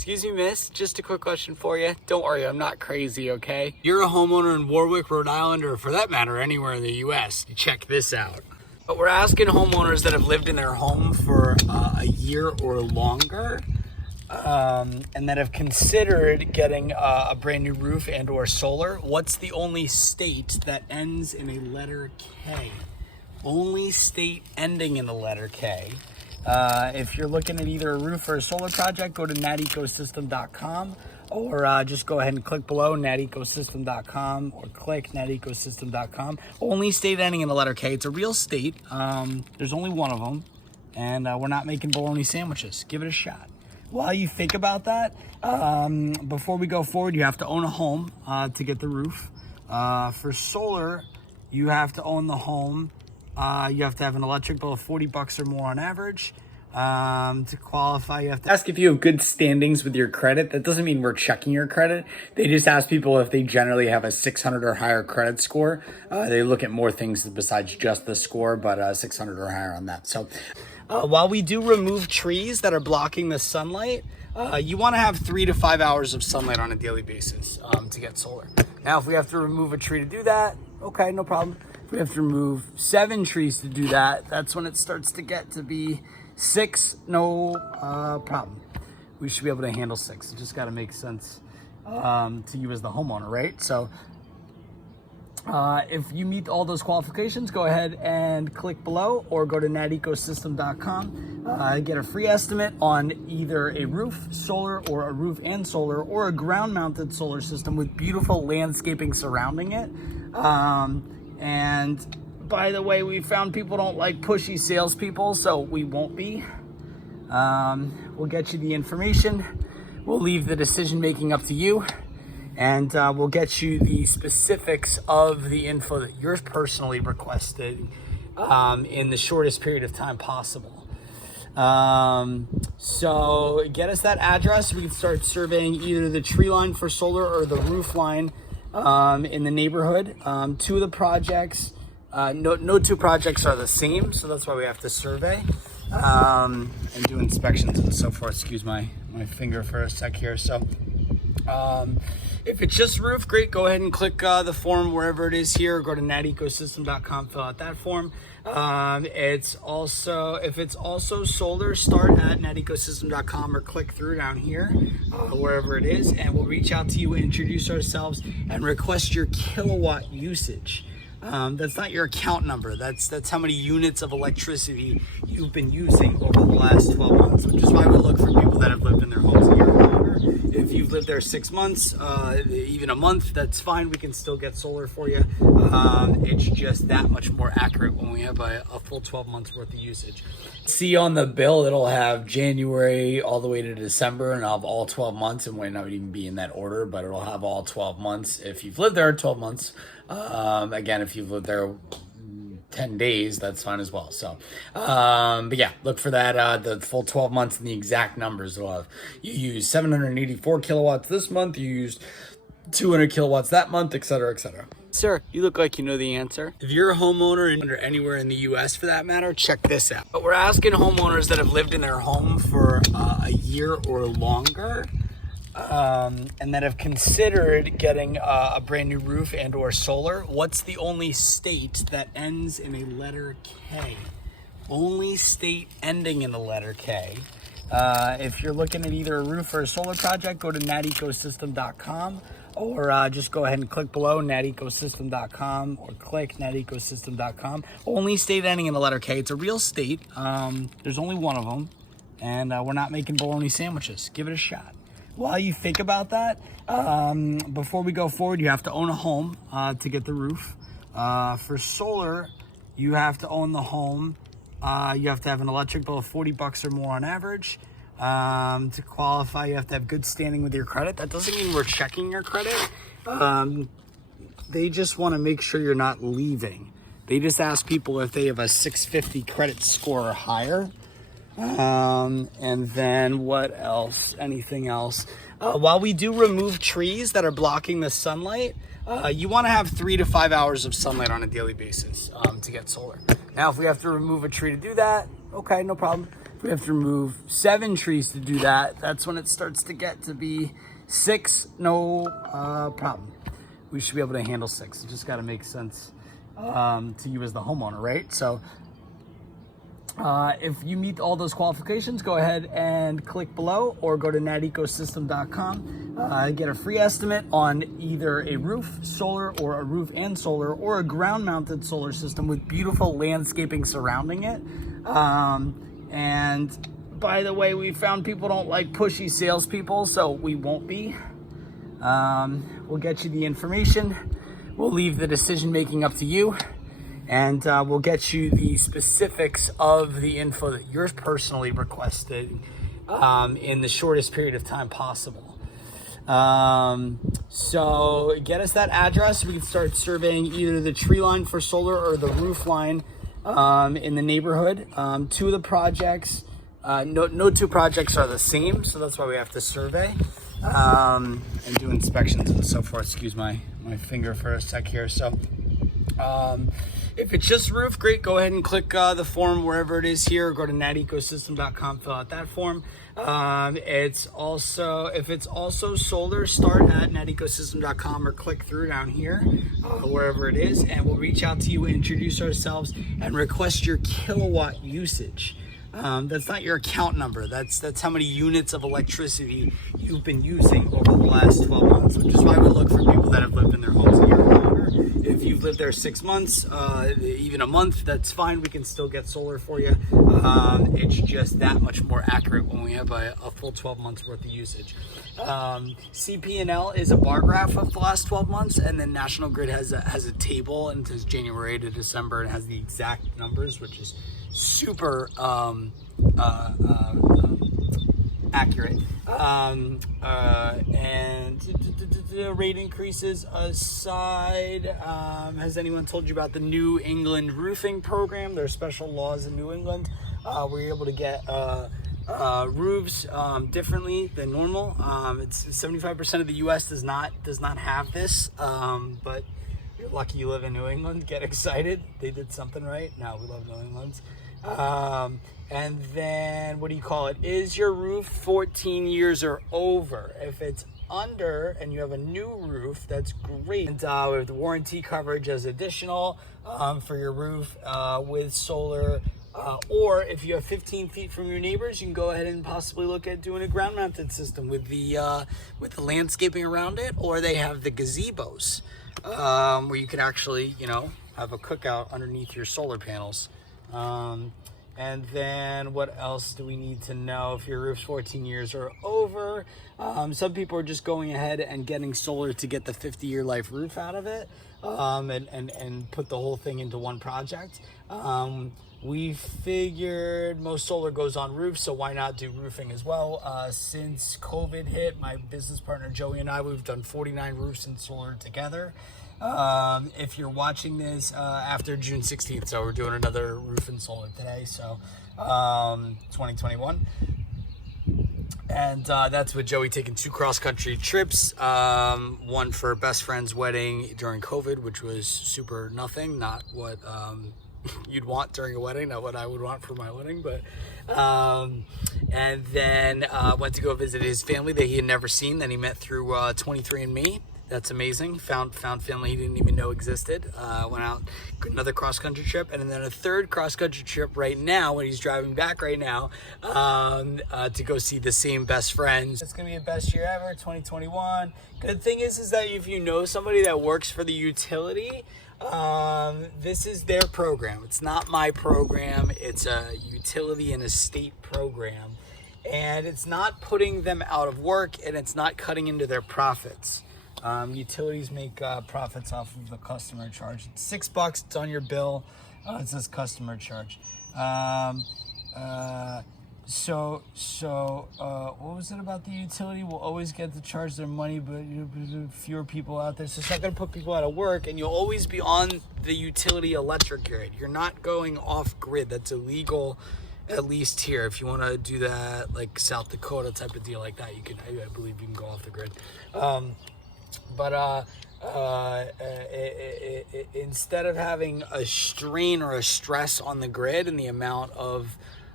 Excuse me, miss, just a quick question for you. Don't worry, I'm not crazy, okay? You're a homeowner in Warwick, Rhode Island, or for that matter, anywhere in the US. Check this out. But we're asking homeowners that have lived in their home for a year or longer, and that have considered getting a brand new roof and or solar. What's the only state that ends in a letter K? Only state ending in the letter K. If you're looking at either a roof or a solar project, go to natecosystem.com or just go ahead and click below natecosystem.com or click natecosystem.com. Only state ending in the letter K. It's a real state. There's only one of them, and we're not making bologna sandwiches. Give it a shot. While you think about that, before we go forward, you have to own a home to get the roof. For solar, you have to own the home. You have to have an electric bill of $40 or more on average. To qualify, you have to ask if you have good standings with your credit. That doesn't mean we're checking your credit. They just ask people if they generally have a 600 or higher credit score. They look at more things besides just the score, but 600 or higher on that. So while we do remove trees that are blocking the sunlight, you want to have 3 to 5 hours of sunlight on a daily basis to get solar. Now, if we have to remove a tree to do that, okay, no problem. If we have to remove 7 trees to do that, that's when it starts to get to be 6, no problem. We should be able to handle 6. It just got to make sense to you as the homeowner, right? So if you meet all those qualifications, go ahead and click below or go to natecosystem.com. Get a free estimate on either a roof, solar, or a roof and solar, or a ground-mounted solar system with beautiful landscaping surrounding it. And by the way, we found people don't like pushy salespeople, so we won't be. We'll get you the information. We'll leave the decision-making up to you. And we'll get you the specifics of the info that you're personally requested in the shortest period of time possible. So get us that address. We can start surveying either the tree line for solar or the roof line in the neighborhood. 2 of the projects, no 2 projects are the same, so that's why we have to survey and do inspections and so forth. Excuse my finger for a sec here. So if it's just roof, great, go ahead and click the form wherever it is here. Go to natecosystem.com, fill out that form. If it's also solar, start at natecosystem.com or click through down here, wherever it is, and we'll reach out to you, introduce ourselves, and request your kilowatt usage. That's not your account number. That's how many units of electricity you've been using over the last 12 months, which is why we look for people that have lived in their homes a year or longer. If you've lived there 6 months, even a month, that's fine. We can still get solar for you. It's just that much more accurate when we have a full 12 months worth of usage. See on the bill, it'll have January all the way to December, and I'll have all 12 months. It might not even be in that order, but it'll have all 12 months. If you've lived there 12 months, again, if you've lived there 10 days, that's fine as well. So, but yeah, look for that, the full 12 months and the exact numbers. It'll have, you used 784 kilowatts this month, you used 200 kilowatts that month, etc., etc. Sir, you look like you know the answer. If you're a homeowner or anywhere in the US for that matter, check this out. But we're asking homeowners that have lived in their home for a year or longer, and that have considered getting a brand new roof and or solar. What's the only state that ends in a letter K? Only state ending in the letter K. If you're looking at either a roof or a solar project, go to natecosystem.com or just go ahead and click below natecosystem.com or click natecosystem.com. Only state ending in the letter K. It's a real state. There's only one of them, and we're not making bologna sandwiches. Give it a shot. While you think about that, before we go forward, you have to own a home to get the roof. For solar, you have to own the home. You have to have an electric bill of $40 or more on average. To qualify, you have to have good standing with your credit. That doesn't mean we're checking your credit. They just want to make sure you're not leaving. They just ask people if they have a 650 credit score or higher. And then what else? Anything else? While we do remove trees that are blocking the sunlight, you want to have 3 to 5 hours of sunlight on a daily basis to get solar. Now, if we have to remove a tree to do that, okay, no problem. If we have to remove 7 trees to do that, that's when it starts to get to be 6, no problem. We should be able to handle 6. It just got to make sense to you as the homeowner, right? So if you meet all those qualifications, go ahead and click below or go to natecosystem.com. Get a free estimate on either a roof solar or a roof and solar or a ground mounted solar system with beautiful landscaping surrounding it. And by the way, we found people don't like pushy salespeople, so we won't be. We'll get you the information. We'll leave the decision making up to you. And we'll get you the specifics of the info that you're personally requesting in the shortest period of time possible. So get us that address. We can start surveying either the tree line for solar or the roof line in the neighborhood. 2 of the projects, no 2 projects are the same, so that's why we have to survey and do inspections and so forth. Excuse my finger for a sec here. So if it's just roof, great. Go ahead and click the form wherever it is here. Go to natecosystem.com, fill out that form. If it's also solar, start at natecosystem.com or click through down here, wherever it is, and we'll reach out to you, introduce ourselves, and request your kilowatt usage. That's not your account number. That's how many units of electricity you've been using over the last 12 months, which is why we look for people that have lived in their homes a year or longer. If you've lived there 6 months, even a month, that's fine. We can still get solar for you. It's just that much more accurate when we have a full 12 months worth of usage. CP&L is a bar graph of the last 12 months, and then National Grid has a table, and it says January to December, and has the exact numbers, which is super accurate. And rate increases aside, has anyone told you about the New England roofing program? There are special laws in New England where you're able to get roofs differently than normal. It's 75% of the U.S. does not have this, but you're lucky you live in New England. Get excited. They did something right. No, we love New England. And then, what do you call it? Is your roof 14 years or over? If it's under and you have a new roof, that's great. And we have the warranty coverage as additional for your roof with solar. Or if you have 15 feet from your neighbors, you can go ahead and possibly look at doing a ground mounted system with the landscaping around it. Or they have the gazebos where you can actually, have a cookout underneath your solar panels. And then what else do we need to know if your roof's 14 years or over? Some people are just going ahead and getting solar to get the 50-year life roof out of it and put the whole thing into one project. We figured most solar goes on roofs, so why not do roofing as well? Since COVID hit, my business partner Joey and I, we've done 49 roofs in solar together. If you're watching this after June 16th, so we're doing another roof and solar today, so 2021. And that's with Joey taking 2 cross-country trips, one for a best friend's wedding during COVID, which was super nothing, not what you'd want during a wedding, not what I would want for my wedding, but and then went to go visit his family that he had never seen, that he met through 23andMe. That's amazing. Found family he didn't even know existed. Went out, another cross-country trip, and then a third cross-country trip right now when he's driving back right now to go see the same best friends. It's going to be the best year ever, 2021. Good thing is that if you know somebody that works for the utility, this is their program. It's not my program. It's a utility and a state program. And it's not putting them out of work, and it's not cutting into their profits. Utilities make profits off of the customer charge. It's $6. It's on your bill. It says customer charge. So what was it about the utility? We'll always get to charge their money, but fewer people out there. So it's not going to put people out of work, and you'll always be on the utility electric grid. You're not going off grid. That's illegal, at least here. If you want to do that, like South Dakota type of deal like that, you can. I believe you can go off the grid. Instead of having a strain or a stress on the grid and the amount of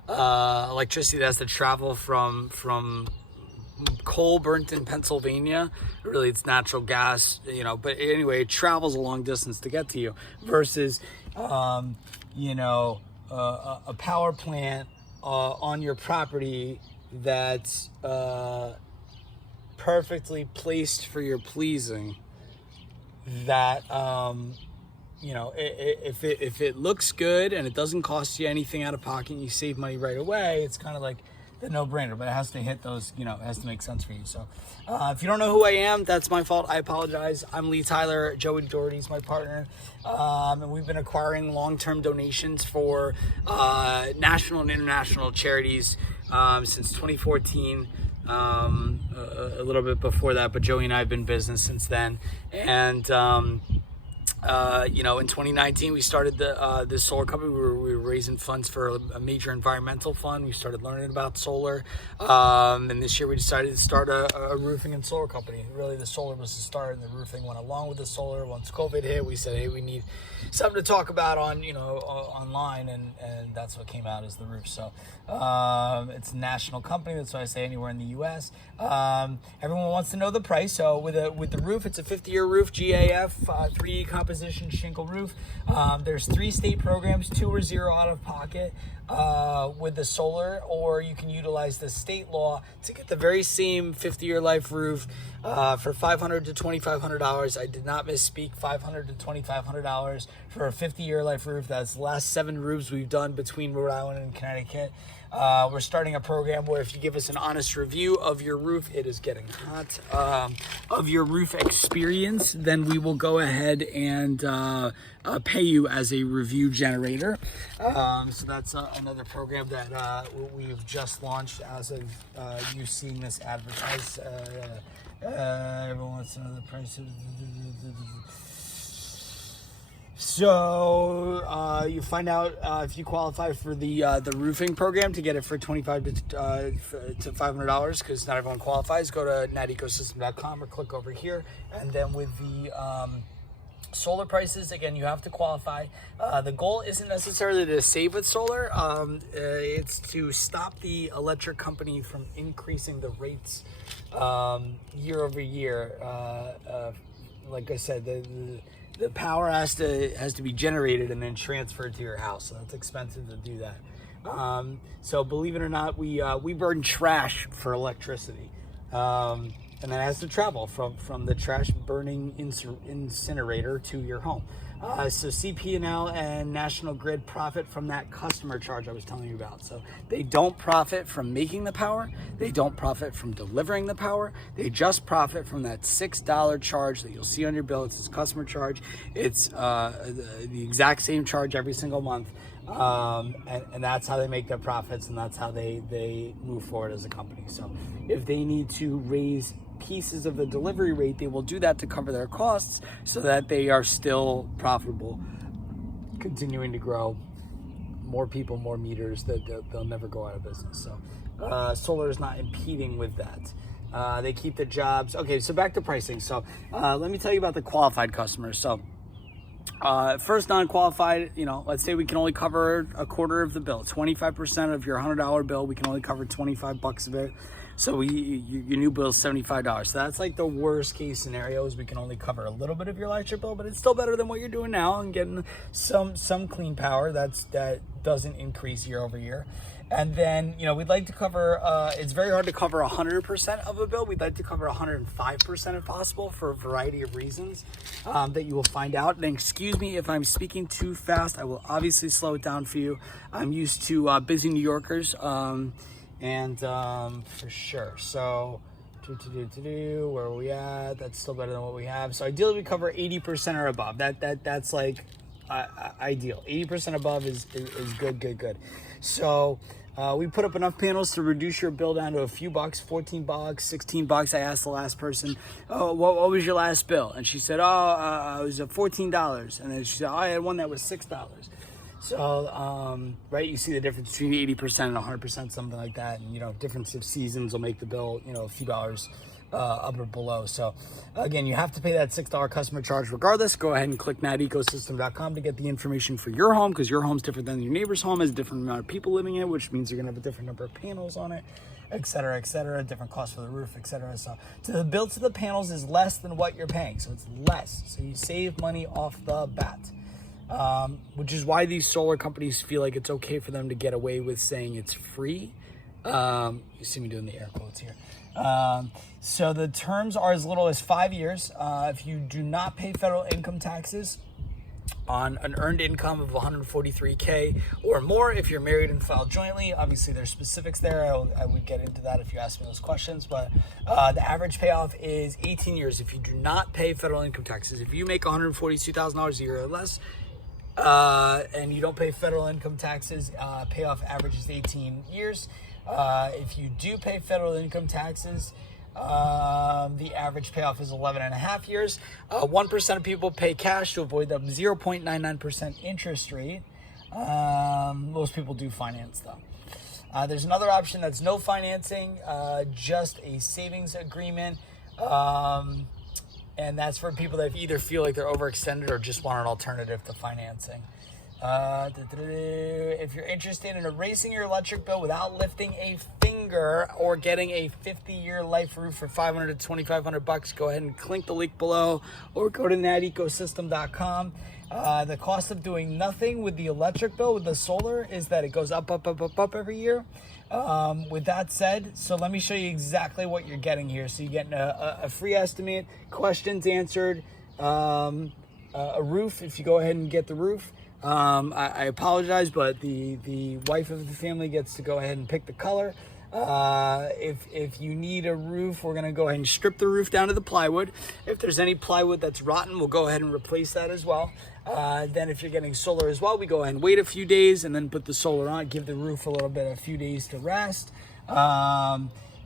electricity that has to travel from coal burnt in Pennsylvania. Really, it's natural gas, but anyway, it travels a long distance to get to you versus, a power plant on your property that's perfectly placed for your pleasing, that if it looks good and it doesn't cost you anything out of pocket and you save money right away, it's kind of like the no-brainer, but it has to hit those, it has to make sense for you. So if you don't know who I am, that's my fault. I apologize. I'm Lee Tyler. Joey Doherty's my partner. And we've been acquiring long-term donations for national and international charities since 2014. A little bit before that, but Joey and I have been in business since then. And in 2019, we started this solar company. We were raising funds for a major environmental fund. We started learning about solar. And this year we decided to start a roofing and solar company. Really, the solar was the start and the roofing went along with the solar. Once COVID hit, we said, hey, we need something to talk about online. And that's what came out as the roof. So it's a national company. That's why I say anywhere in the U.S. Everyone wants to know the price. So with the roof, it's a 50-year roof, GAF, 3 composition shingle roof. There's 3 state programs. 2 are zero out of pocket with the solar, or you can utilize the state law to get the very same 50-year life roof for $500 to $2,500. I did not misspeak. $500 to $2,500 for a 50-year life roof. That's the last 7 roofs we've done between Rhode Island and Connecticut. We're starting a program where if you give us an honest review of your roof, it is getting hot, of your roof experience, then we will go ahead and pay you as a review generator. So that's another program that we've just launched as of you seeing this advertised. Everyone wants to know the price of... So you find out if you qualify for the roofing program to get it for $25 to $500, because not everyone qualifies. Go to natecosystem.com or click over here, and then with the solar prices, again, you have to qualify. The goal isn't necessarily to save with solar. It's to stop the electric company from increasing the rates year over year. Like I said, the power has to be generated and then transferred to your house. So that's expensive to do that. So believe it or not, we burn trash for electricity. And that has to travel from the trash burning incinerator to your home. So CP&L and National Grid profit from that customer charge I was telling you about. So they don't profit from making the power. They don't profit from delivering the power. They just profit from that $6 charge that you'll see on your bill. It's this customer charge. It's the exact same charge every single month. And that's how they make their profits, and that's how they move forward as a company. So if they need to raise pieces of the delivery rate, they will do that to cover their costs so that they are still profitable, continuing to grow. More people, more meters, that they'll never go out of business. So solar is not impeding with that. They keep the jobs. Okay, so back to pricing. So let me tell you about the qualified customers. So first, non-qualified, let's say we can only cover a quarter of the bill. 25% of your $100 bill, we can only cover $25 of it. So your new bill is $75. So that's like the worst case scenario, is we can only cover a little bit of your electric bill, but it's still better than what you're doing now and getting some clean power that doesn't increase year over year. And then, we'd like to cover, it's very hard to cover 100% of a bill. We'd like to cover 105% if possible, for a variety of reasons that you will find out. And excuse me if I'm speaking too fast. I will obviously slow it down for you. I'm used to busy New Yorkers, for sure. So, where are we at? That's still better than what we have. So ideally we cover 80% or above. That's like ideal. 80% above is good. So we put up enough panels to reduce your bill down to a few bucks, $14, $16. I asked the last person, oh, what was your last bill? And she said, it was $14. And then she said, I had one that was $6. So, right, you see the difference between 80% and 100%, something like that. And, difference of seasons will make the bill, a few dollars up or below. So again, you have to pay that $6 customer charge regardless. Go ahead and click natecosystem.com to get the information for your home, because your home's different than your neighbor's home, has a different amount of people living in it, which means you're gonna have a different number of panels on it, et cetera, different cost for the roof, et cetera. So the bill to the panels is less than what you're paying. So it's less. So you save money off the bat. Which is why these solar companies feel like it's okay for them to get away with saying it's free. You see me doing the air quotes here. So the terms are as little as 5 years. If you do not pay federal income taxes on an earned income of 143K or more, if you're married and filed jointly, obviously there's specifics there. I would get into that if you ask me those questions, but the average payoff is 18 years if you do not pay federal income taxes. If you make $142,000 a year or less, and you don't pay federal income taxes, payoff average is 18 years. If you do pay federal income taxes, the average payoff is 11.5 years. 1% of people pay cash to avoid the 0.99% interest rate. Most people do finance though. There's another option that's no financing, just a savings agreement. And that's for people that either feel like they're overextended or just want an alternative to financing. If you're interested in erasing your electric bill without lifting a finger or getting a 50-year life roof for $500 to $2,500, go ahead and click the link below or go to natecosystem.com. The cost of doing nothing with the electric bill with the solar is that it goes up every year. With that said, so let me show you exactly what you're getting here. So you're getting a free estimate, questions answered, a roof if you go ahead and get the roof. I apologize, but the wife of the family gets to go ahead and pick the color. If you need a roof, we're gonna go ahead and strip the roof down to the plywood. If there's any plywood that's rotten, we'll go ahead and replace that as well. Then if you're getting solar as well, we go ahead and wait a few days and then put the solar on, give the roof a few days to rest.